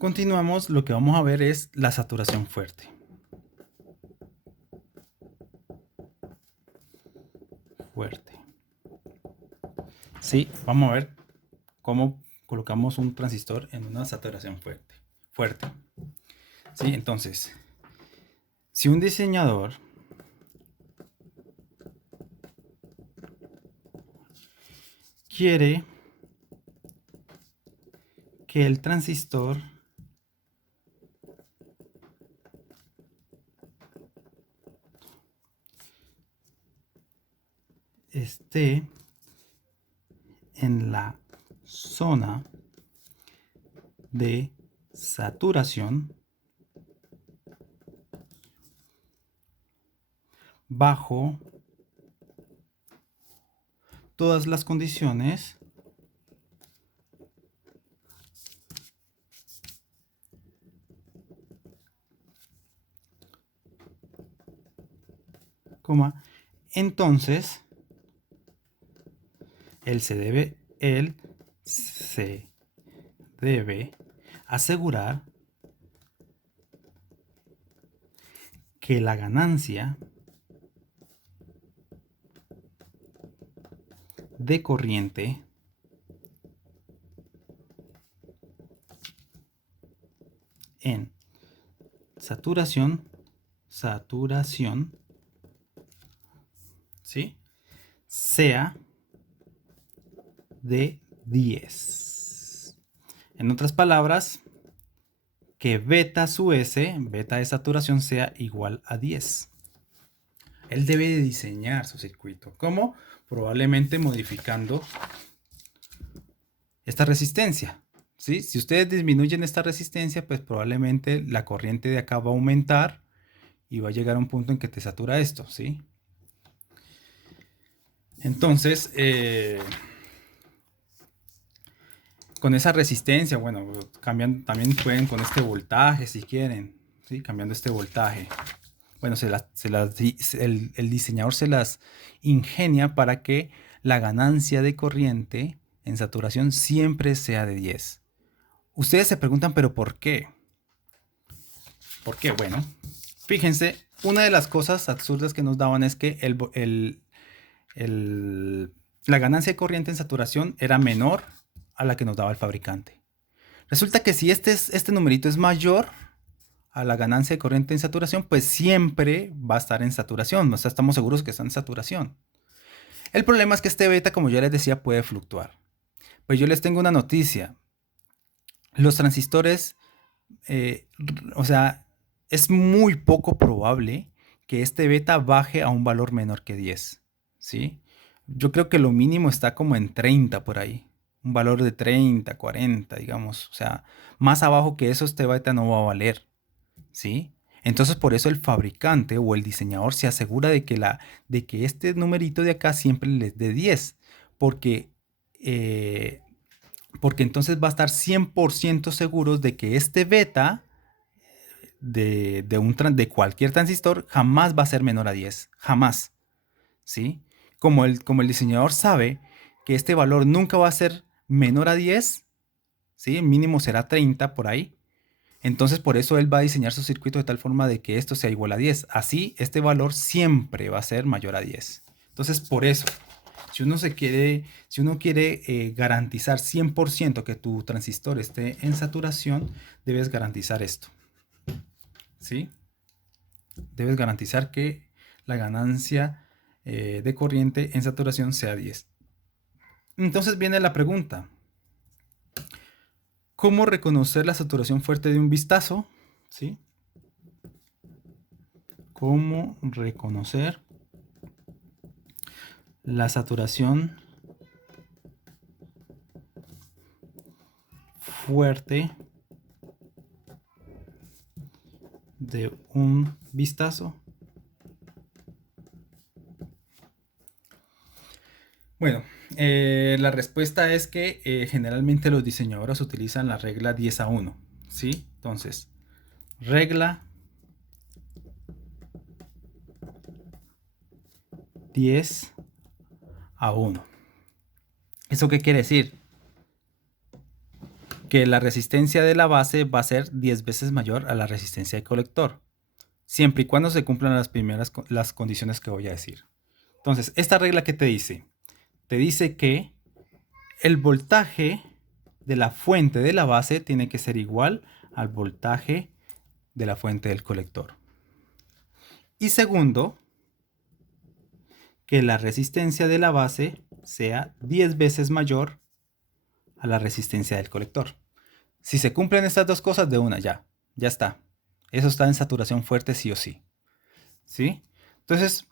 Continuamos, lo que vamos a ver es la saturación fuerte. Sí, vamos a ver cómo colocamos un transistor en una saturación fuerte. Sí, entonces, si un diseñador quiere que el transistor esté en la zona de saturación bajo todas las condiciones entonces él se debe asegurar que la ganancia de corriente en saturación, ¿sí?, sea de 10. En otras palabras, que beta su S, beta de saturación, sea igual a 10. Él debe de diseñar su circuito. ¿Cómo? Probablemente modificando esta resistencia. ¿Sí? Si ustedes disminuyen esta resistencia, pues probablemente la corriente de acá va a aumentar y va a llegar a un punto en que te satura esto. ¿Sí? Entonces, con esa resistencia, bueno, cambian, también pueden con este voltaje si quieren, ¿sí? Cambiando este voltaje. Bueno, el diseñador se las ingenia para que la ganancia de corriente en saturación siempre sea de 10. Ustedes se preguntan, ¿pero por qué? ¿Por qué? Bueno, fíjense, una de las cosas absurdas que nos daban es que la ganancia de corriente en saturación era menor a la que nos daba el fabricante. Resulta que si este numerito es mayor a la ganancia de corriente en saturación, pues siempre va a estar en saturación. O sea, estamos seguros que está en saturación. El problema es que este beta, como ya les decía, puede fluctuar. Pues yo les tengo una noticia. Los transistores, o sea, es muy poco probable que este beta baje a un valor menor que 10. ¿Sí? Yo creo que lo mínimo está como en 30 por ahí. Un valor de 30, 40, digamos. O sea, más abajo que eso este beta no va a valer. ¿Sí? Entonces por eso el fabricante o el diseñador se asegura de que este numerito de acá siempre les dé 10, porque, eh, porque entonces va a estar 100% seguros de que este beta de cualquier transistor jamás va a ser menor a 10, jamás. ¿Sí? Como el diseñador sabe que este valor nunca va a ser menor a 10, ¿sí? Mínimo será 30 por ahí. Entonces, por eso él va a diseñar su circuito de tal forma de que esto sea igual a 10. Así, este valor siempre va a ser mayor a 10. Entonces, por eso, si uno quiere garantizar 100% que tu transistor esté en saturación, debes garantizar esto. ¿Sí? Debes garantizar que la ganancia de corriente en saturación sea 10. Entonces viene la pregunta. ¿Cómo reconocer la saturación fuerte de un vistazo? ¿Sí? ¿Cómo reconocer la saturación fuerte de un vistazo? Bueno, la respuesta es que generalmente los diseñadores utilizan la regla 10 a 1. ¿Sí? Entonces, regla 10 a 1. ¿Eso qué quiere decir? que la resistencia de la base va a ser 10 veces mayor a la resistencia del colector, siempre y cuando se cumplan las condiciones que voy a decir. Entonces, esta regla que te dice que el voltaje de la fuente de la base tiene que ser igual al voltaje de la fuente del colector. Y segundo, que la resistencia de la base sea 10 veces mayor a la resistencia del colector. Si se cumplen estas dos cosas, de una, ya está. Eso está en saturación fuerte sí o sí. ¿Sí? Entonces,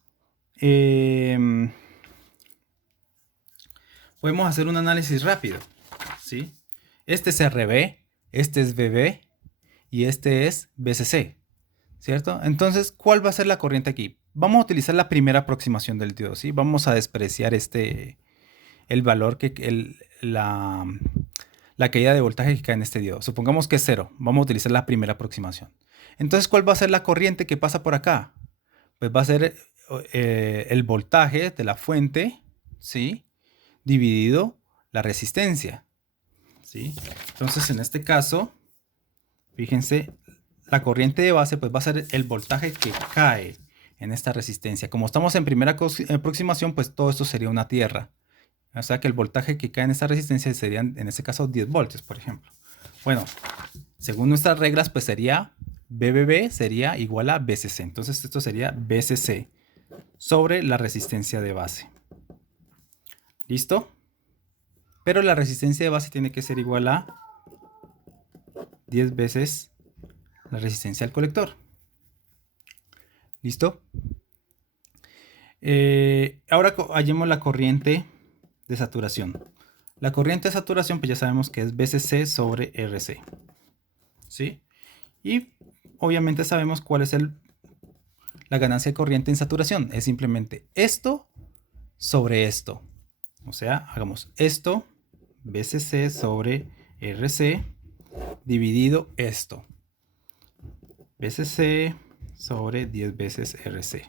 podemos hacer un análisis rápido. ¿Sí? Este es RB, este es BB y este es BCC. ¿Cierto? Entonces, ¿cuál va a ser la corriente aquí? Vamos a utilizar la primera aproximación del diodo, ¿sí? Vamos a despreciar el valor la caída de voltaje que cae en este diodo. Supongamos que es 0. Vamos a utilizar la primera aproximación. Entonces, ¿cuál va a ser la corriente que pasa por acá? Pues va a ser el voltaje de la fuente, ¿sí? Dividido la resistencia, ¿sí? Entonces, en este caso, fíjense, la corriente de base pues va a ser el voltaje que cae en esta resistencia. Como estamos en primera aproximación, pues todo esto sería una tierra. O sea que el voltaje que cae en esta resistencia serían, en este caso, 10 voltios, por ejemplo. Bueno, según nuestras reglas, pues sería BBB sería igual a BCC. Entonces esto sería BCC sobre la resistencia de base. ¿Listo? Pero la resistencia de base tiene que ser igual a 10 veces la resistencia al colector. ¿Listo? Ahora hallemos la corriente de saturación. La corriente de saturación, pues ya sabemos que es BCC sobre RC. ¿Sí? Y obviamente sabemos cuál es la ganancia de corriente en saturación. Es simplemente esto sobre esto. O sea, hagamos esto, BCC sobre RC, dividido esto. BCC sobre 10 veces RC.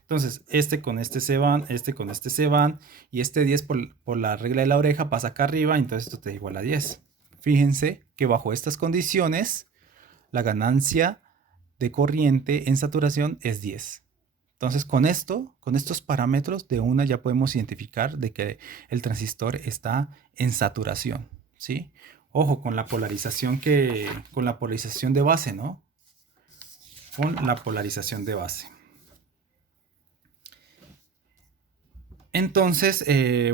Entonces, este con este se van, este con este se van, y este 10 por la regla de la oreja pasa acá arriba, entonces esto te da igual a 10. Fíjense que bajo estas condiciones, la ganancia de corriente en saturación es 10. Entonces, con estos parámetros, de una ya podemos identificar de que el transistor está en saturación, ¿sí? Ojo, con la polarización de base, ¿no? Con la polarización de base. Entonces,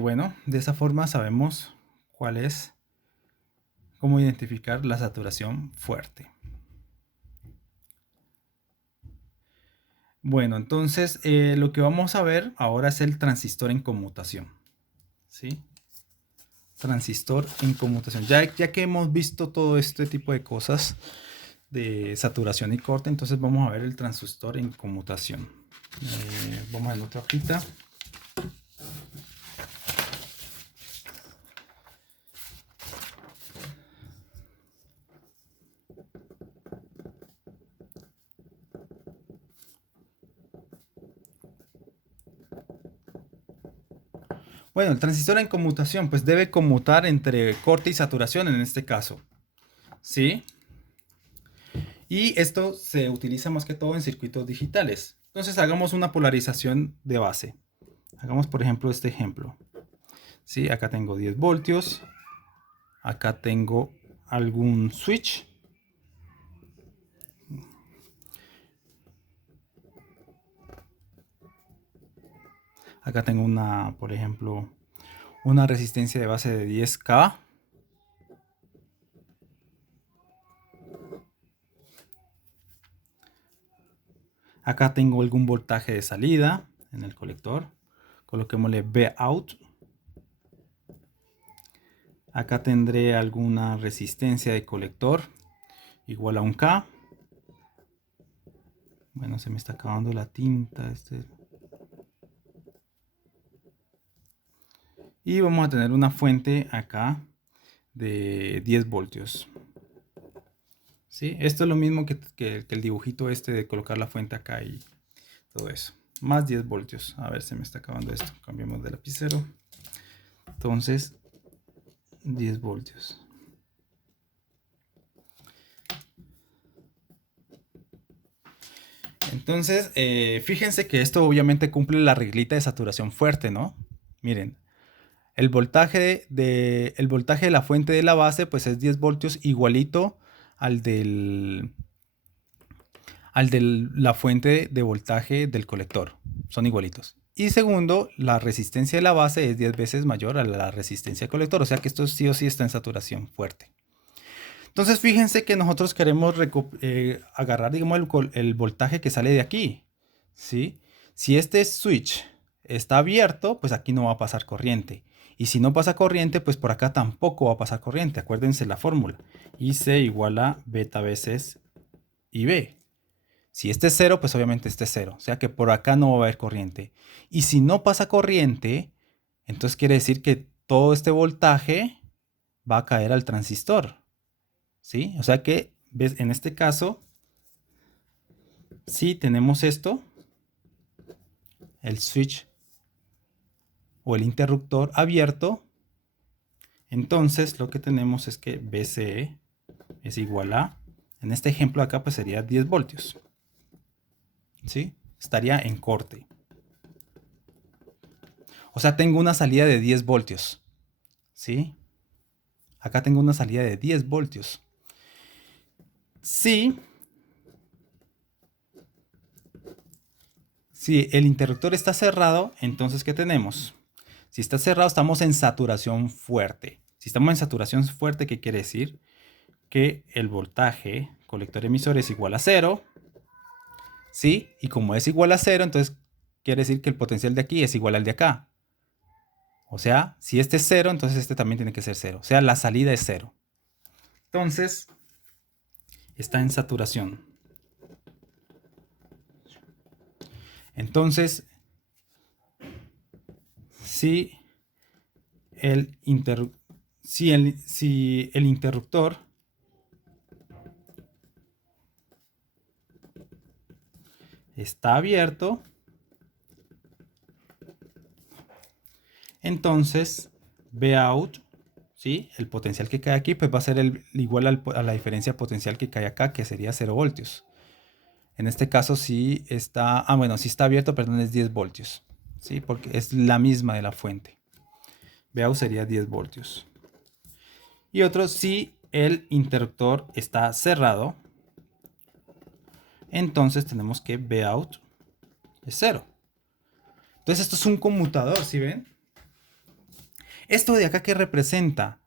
bueno, de esa forma sabemos cómo identificar la saturación fuerte. Bueno, entonces lo que vamos a ver ahora es el transistor en conmutación. ¿Sí? Transistor en conmutación. Ya que hemos visto todo este tipo de cosas de saturación y corte, entonces vamos a ver el transistor en conmutación. Vamos a ver otra hojita. Bueno, el transistor en conmutación pues debe conmutar entre corte y saturación en este caso. ¿Sí? Y esto se utiliza más que todo en circuitos digitales. Entonces hagamos una polarización de base. Hagamos por ejemplo este ejemplo. ¿Sí? Acá tengo 10 voltios. Acá tengo algún switch. Acá tengo por ejemplo, una resistencia de base de 10K. Acá tengo algún voltaje de salida en el colector. Coloquémosle Vout. Acá tendré alguna resistencia de colector igual a un K. Bueno, se me está acabando la tinta. Y vamos a tener una fuente acá de 10 voltios. ¿Sí? Esto es lo mismo que el dibujito este de colocar la fuente acá y todo eso. Más 10 voltios. A ver, se me está acabando esto. Cambiamos de lapicero. Entonces, 10 voltios. Entonces, fíjense que esto obviamente cumple la reglita de saturación fuerte, ¿no? Miren, el voltaje de la fuente de la base pues es 10 voltios igualito al de la fuente de voltaje del colector. Son igualitos. Y segundo, la resistencia de la base es 10 veces mayor a la resistencia del colector. O sea que esto sí o sí está en saturación fuerte. Entonces fíjense que nosotros queremos agarrar, digamos, el voltaje que sale de aquí. ¿Sí? Si este switch está abierto, pues aquí no va a pasar corriente. Y si no pasa corriente, pues por acá tampoco va a pasar corriente. Acuérdense la fórmula. IC igual a beta veces IB. Si este es cero, pues obviamente este es cero. O sea que por acá no va a haber corriente. Y si no pasa corriente, entonces quiere decir que todo este voltaje va a caer al transistor. ¿Sí? O sea que, ¿ves? En este caso, si tenemos esto, el switch o el interruptor abierto, entonces lo que tenemos es que VCE es igual a, en este ejemplo acá pues sería 10 voltios. ¿Sí? Estaría en corte. O sea, tengo una salida de 10 voltios. ¿Sí? Acá tengo una salida de 10 voltios. Si el interruptor está cerrado, entonces ¿qué tenemos? Si está cerrado, estamos en saturación fuerte. Si estamos en saturación fuerte, ¿qué quiere decir? Que el voltaje colector-emisor es igual a cero. ¿Sí? Y como es igual a cero, entonces quiere decir que el potencial de aquí es igual al de acá. O sea, si este es cero, entonces este también tiene que ser cero. O sea, la salida es cero. Entonces, está en saturación. Entonces, si si el interruptor está abierto, entonces Vout, ¿sí? El potencial que cae aquí pues va a ser igual a la diferencia potencial que cae acá, que sería 0 voltios. En este caso si está, si está abierto, perdón, es 10 voltios, ¿sí? Porque es la misma de la fuente. Vout sería 10 voltios. Y otro, si el interruptor está cerrado, entonces tenemos que Vout es 0. Entonces esto es un conmutador, ¿sí ven? Esto de acá, ¿qué representa?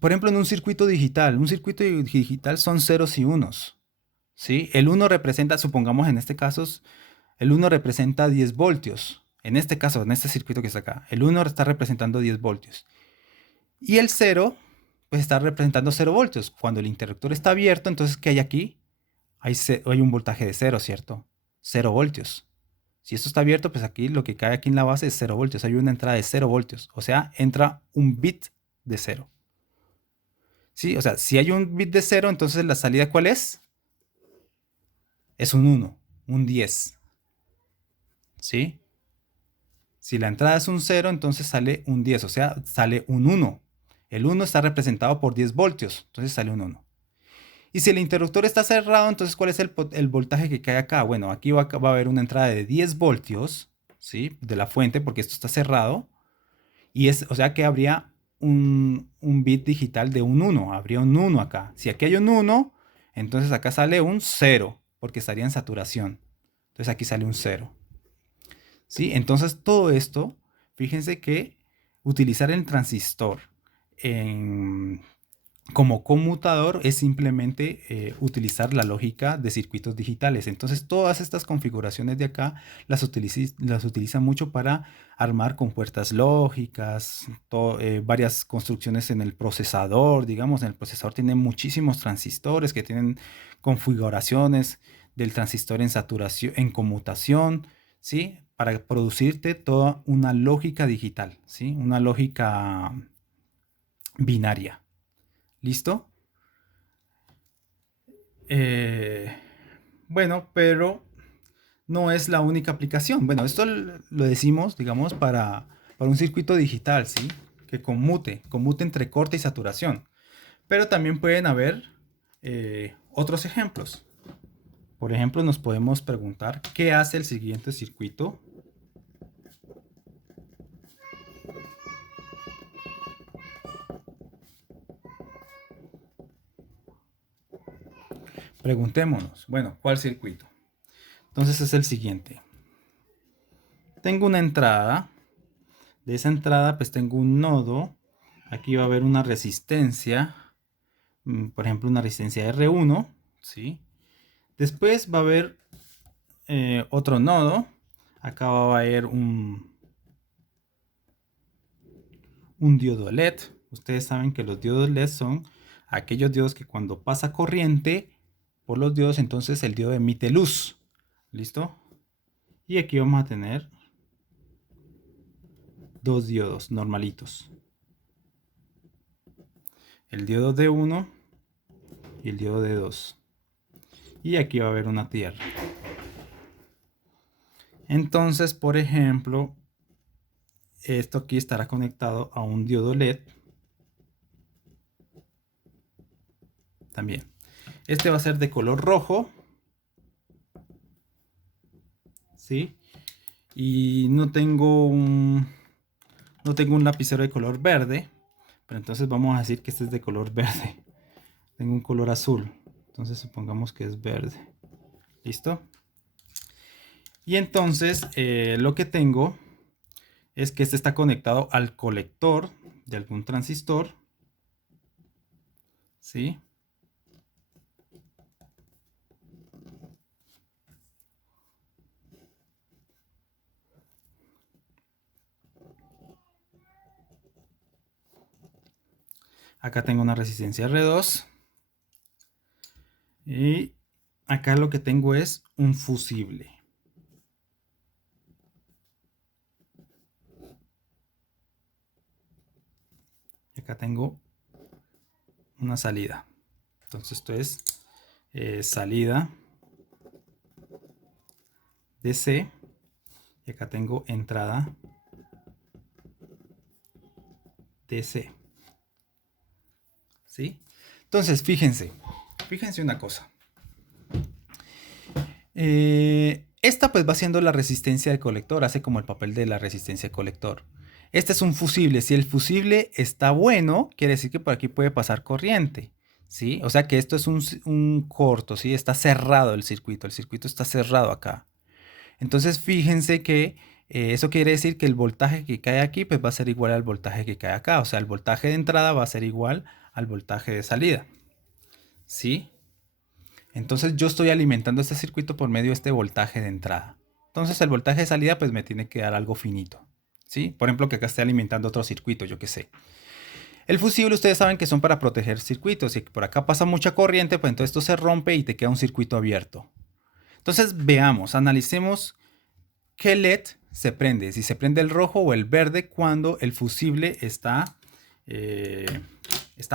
Por ejemplo, en un circuito digital son ceros y unos, ¿sí? El 1 representa, supongamos en este caso, el 1 representa 10 voltios. En este caso, en este circuito que está acá, el 1 está representando 10 voltios. Y el 0, pues está representando 0 voltios. Cuando el interruptor está abierto, entonces, ¿qué hay aquí? Hay un voltaje de 0, ¿cierto? 0 voltios. Si esto está abierto, pues aquí lo que cae aquí en la base es 0 voltios. Hay una entrada de 0 voltios. O sea, entra un bit de 0. ¿Sí? O sea, si hay un bit de 0, entonces la salida ¿cuál es? Es un 1, un 10. ¿Sí? Si la entrada es un 0, entonces sale un 10. O sea, sale un 1. El 1 está representado por 10 voltios. Entonces sale un 1. Y si el interruptor está cerrado, entonces ¿cuál es el voltaje que cae acá? Bueno, aquí va a haber una entrada de 10 voltios, ¿sí? De la fuente, porque esto está cerrado. O sea que habría un bit digital de un 1. Habría un 1 acá. Si aquí hay un 1, entonces acá sale un 0, porque estaría en saturación. Entonces aquí sale un 0. ¿Sí? Entonces todo esto, fíjense que utilizar el transistor como conmutador es simplemente utilizar la lógica de circuitos digitales. Entonces todas estas configuraciones de acá las utilizan mucho para armar compuertas lógicas, varias construcciones en el procesador. Digamos, en el procesador tiene muchísimos transistores que tienen configuraciones del transistor en saturación, en conmutación, ¿sí? Para producirte toda una lógica digital, ¿sí? Una lógica binaria. ¿Listo? Eh, bueno, pero no es la única aplicación. Bueno, esto lo decimos, digamos, para un circuito digital, ¿sí? Que conmute entre corte y saturación. Pero también pueden haber otros ejemplos. Por ejemplo, nos podemos preguntar qué hace el siguiente circuito. Preguntémonos, bueno, ¿cuál circuito? Entonces es el siguiente. Tengo una entrada. De esa entrada pues tengo un nodo. Aquí va a haber una resistencia. Por ejemplo, una resistencia R1. ¿Sí? Después va a haber otro nodo. Acá va a haber un diodo LED. Ustedes saben que los diodos LED son aquellos diodos que cuando pasa corriente por los diodos, entonces el diodo emite luz. ¿Listo? Y aquí vamos a tener dos diodos normalitos. El diodo D1 y el diodo D2. Y aquí va a haber una tierra. Entonces, por ejemplo, esto aquí estará conectado a un diodo LED. También. Este va a ser de color rojo. ¿Sí? Y no tengo un lapicero de color verde. Pero entonces vamos a decir que este es de color verde. Tengo un color azul. Entonces supongamos que es verde. ¿Listo? Y entonces lo que tengo es que este está conectado al colector de algún transistor. ¿Sí? Acá tengo una resistencia R2. Y acá lo que tengo es un fusible. Y acá tengo una salida. Entonces esto es salida DC. Y acá tengo entrada DC. ¿Sí? Entonces fíjense una cosa. Esta pues va siendo la resistencia del colector, hace como el papel de la resistencia del colector. Este es un fusible. Si el fusible está bueno, quiere decir que por aquí puede pasar corriente. ¿Sí? O sea que esto es un corto, ¿sí? Está cerrado el circuito está cerrado acá. Entonces fíjense que eso quiere decir que el voltaje que cae aquí pues va a ser igual al voltaje que cae acá. O sea, el voltaje de entrada va a ser igual al voltaje de salida. ¿Sí? Entonces yo estoy alimentando este circuito por medio de este voltaje de entrada. Entonces el voltaje de salida pues me tiene que dar algo finito. ¿Sí? Por ejemplo, que acá esté alimentando otro circuito, yo qué sé. El fusible ustedes saben que son para proteger circuitos y que por acá pasa mucha corriente, pues entonces esto se rompe y te queda un circuito abierto. Entonces veamos, analicemos qué LED se prende, si se prende el rojo o el verde cuando el fusible está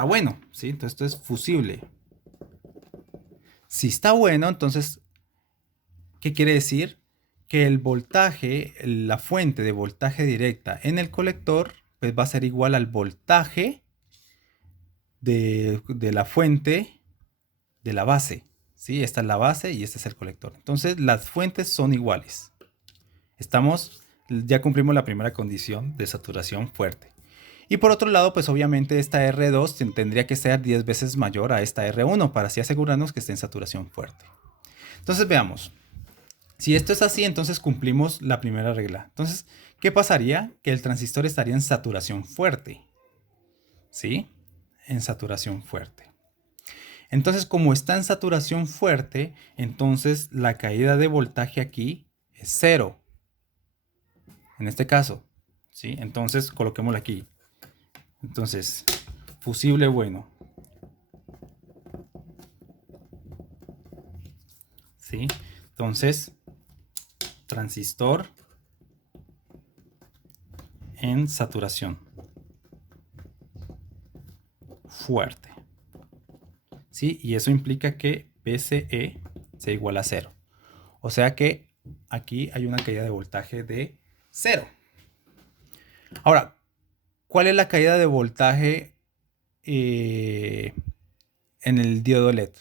bueno, ¿sí? Entonces esto es fusible. Si está bueno, entonces, ¿qué quiere decir? Que el voltaje, la fuente de voltaje directa en el colector, pues va a ser igual al voltaje de la fuente de la base. ¿Sí? Esta es la base y este es el colector. Entonces las fuentes son iguales. Ya cumplimos la primera condición de saturación fuerte. Y por otro lado, pues obviamente esta R2 tendría que ser 10 veces mayor a esta R1 para así asegurarnos que esté en saturación fuerte. Entonces veamos. Si esto es así, entonces cumplimos la primera regla. Entonces, ¿qué pasaría? Que el transistor estaría en saturación fuerte. ¿Sí? En saturación fuerte. Entonces, como está en saturación fuerte, entonces la caída de voltaje aquí es cero. En este caso, ¿sí? Entonces, coloquémoslo aquí. Entonces, fusible bueno. ¿Sí? Entonces, transistor en saturación fuerte. ¿Sí? Y eso implica que PCE sea igual a 0. O sea que aquí hay una caída de voltaje de 0. Ahora, ¿cuál es la caída de voltaje en el diodo LED.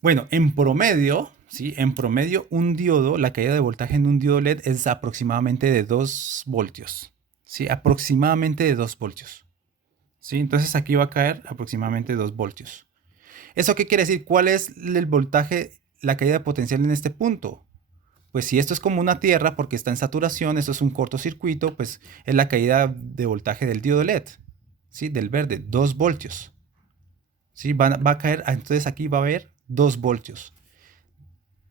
Bueno, en promedio, ¿sí? En promedio, un diodo, la caída de voltaje en un diodo LED es aproximadamente de 2 voltios. ¿Sí? Aproximadamente de 2 voltios. ¿Sí? Entonces aquí va a caer aproximadamente 2 voltios. ¿Eso qué quiere decir? ¿Cuál es el voltaje, la caída de potencial en este punto? Pues si esto es como una tierra porque está en saturación, esto es un cortocircuito, pues es la caída de voltaje del diodo LED, ¿sí? Del verde, 2 voltios. ¿Sí? Va a caer, entonces aquí va a haber 2 voltios.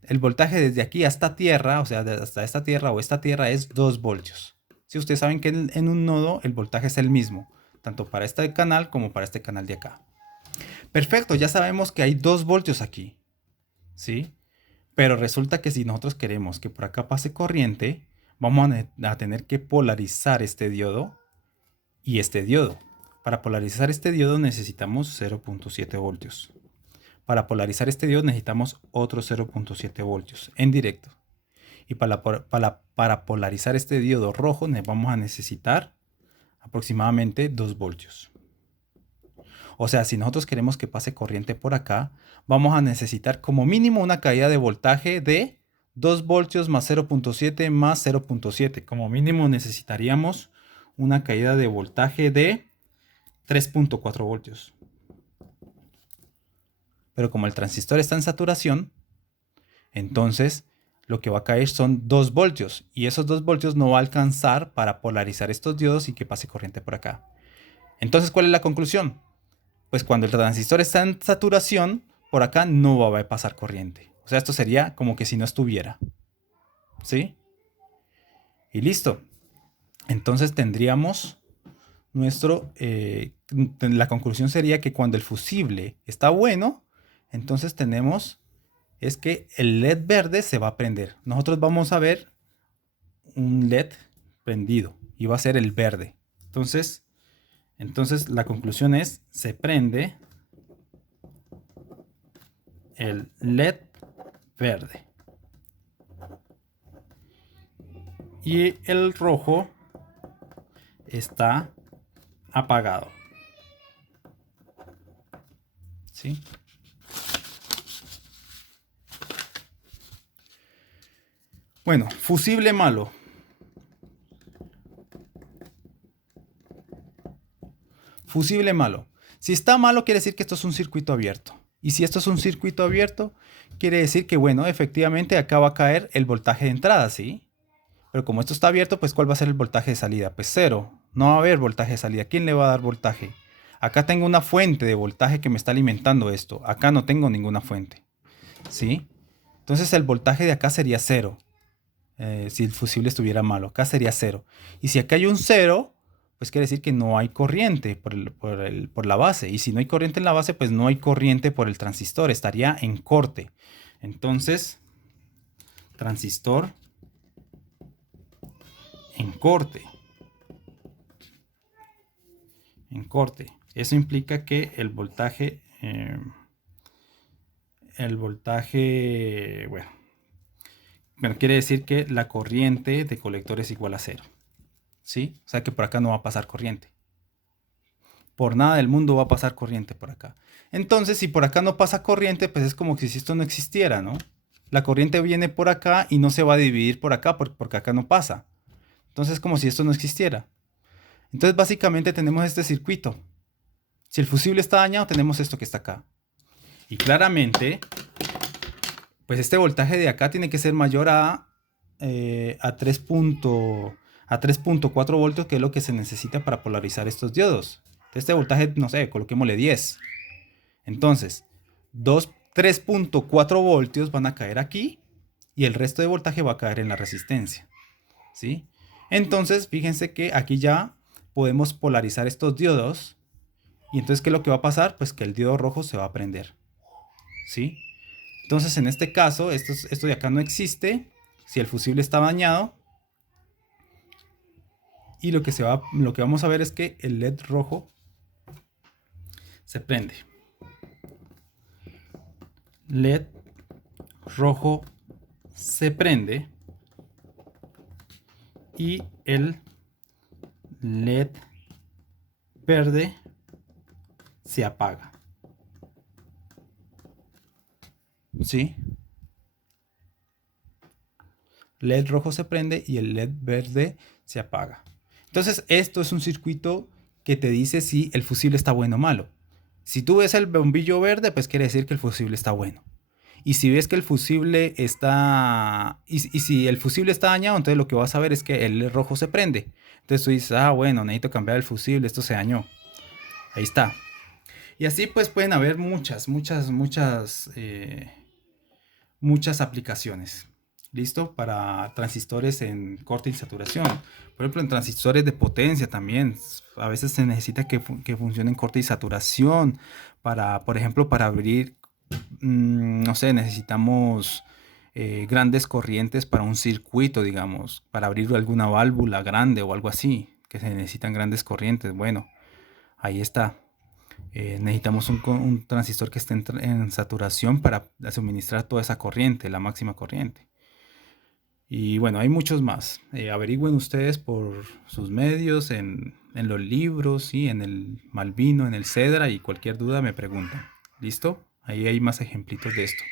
El voltaje desde aquí hasta tierra, o sea, hasta esta tierra o esta tierra es 2 voltios. Si ustedes saben que en un nodo el voltaje es el mismo, tanto para este canal como para este canal de acá. Perfecto, ya sabemos que hay 2 voltios aquí, ¿sí? Pero resulta que si nosotros queremos que por acá pase corriente, vamos a tener que polarizar este diodo y este diodo. Para polarizar este diodo necesitamos 0.7 voltios. Para polarizar este diodo necesitamos otros 0.7 voltios en directo. Y para polarizar este diodo rojo vamos a necesitar aproximadamente 2 voltios. O sea, si nosotros queremos que pase corriente por acá, vamos a necesitar como mínimo una caída de voltaje de 2 voltios más 0.7 más 0.7. Como mínimo necesitaríamos una caída de voltaje de 3.4 voltios. Pero como el transistor está en saturación, entonces lo que va a caer son 2 voltios. Y esos 2 voltios no va a alcanzar para polarizar estos diodos y que pase corriente por acá. Entonces, ¿cuál es la conclusión? Pues cuando el transistor está en saturación, por acá no va a pasar corriente. O sea, esto sería como que si no estuviera. ¿Sí? Y listo. Entonces tendríamos la conclusión sería que cuando el fusible está bueno, entonces tenemos es que el LED verde se va a prender. Nosotros vamos a ver un LED prendido y va a ser el verde. Entonces la conclusión es, se prende el LED verde. Y el rojo está apagado. ¿Sí? Bueno, fusible malo. Fusible malo. Si está malo, quiere decir que esto es un circuito abierto. Y si esto es un circuito abierto, quiere decir que, bueno, efectivamente acá va a caer el voltaje de entrada, ¿sí? Pero como esto está abierto, pues ¿cuál va a ser el voltaje de salida? Pues cero. No va a haber voltaje de salida. ¿Quién le va a dar voltaje? Acá tengo una fuente de voltaje que me está alimentando esto. Acá no tengo ninguna fuente, ¿sí? Entonces el voltaje de acá sería cero. Si el fusible estuviera malo, acá sería cero. Y si acá hay un cero, pues quiere decir que no hay corriente por la base. Y si no hay corriente en la base, pues no hay corriente por el transistor. Estaría en corte. Entonces, transistor en corte. En corte. Eso implica que bueno, quiere decir que la corriente de colector es igual a cero. ¿Sí? O sea que por acá no va a pasar corriente. Por nada del mundo va a pasar corriente por acá. Entonces, si por acá no pasa corriente, pues es como que si esto no existiera, ¿no? La corriente viene por acá y no se va a dividir por acá porque acá no pasa. Entonces, es como si esto no existiera. Entonces, básicamente tenemos este circuito. Si el fusible está dañado, tenemos esto que está acá. Y claramente, pues este voltaje de acá tiene que ser mayor a 3.4 voltios, que es lo que se necesita para polarizar estos diodos. Este voltaje, no sé, coloquémosle 10. Entonces, 3.4 voltios van a caer aquí y el resto de voltaje va a caer en la resistencia. ¿Sí? Entonces, fíjense que aquí ya podemos polarizar estos diodos. Y entonces, ¿qué es lo que va a pasar? Pues que el diodo rojo se va a prender. ¿Sí? Entonces, en este caso, esto de acá no existe. Si el fusible está dañado. Y lo que vamos a ver es que el LED rojo se prende. LED rojo se prende. Y el LED verde se apaga. Sí, LED rojo se prende y el LED verde se apaga. Entonces, esto es un circuito que te dice si el fusible está bueno o malo. Si tú ves el bombillo verde, pues quiere decir que el fusible está bueno. Y si ves que el fusible está... Y si el fusible está dañado, entonces lo que vas a ver es que el LED rojo se prende. Entonces tú dices, ah, bueno, necesito cambiar el fusible, esto se dañó. Ahí está. Y así pues pueden haber muchas aplicaciones. ¿Listo? Para transistores en corte y saturación. Por ejemplo, en transistores de potencia también. A veces se necesita que funcione en corte y saturación. Por ejemplo, para abrir, no sé, necesitamos grandes corrientes para un circuito, digamos. Para abrir alguna válvula grande o algo así. Que se necesitan grandes corrientes. Bueno, ahí está. Necesitamos un transistor que esté en saturación para suministrar toda esa corriente, la máxima corriente. Y bueno, hay muchos más. Averigüen ustedes por sus medios, en los libros, ¿sí? En el Malvino, en el Cedra y cualquier duda me preguntan. ¿Listo? Ahí hay más ejemplitos de esto.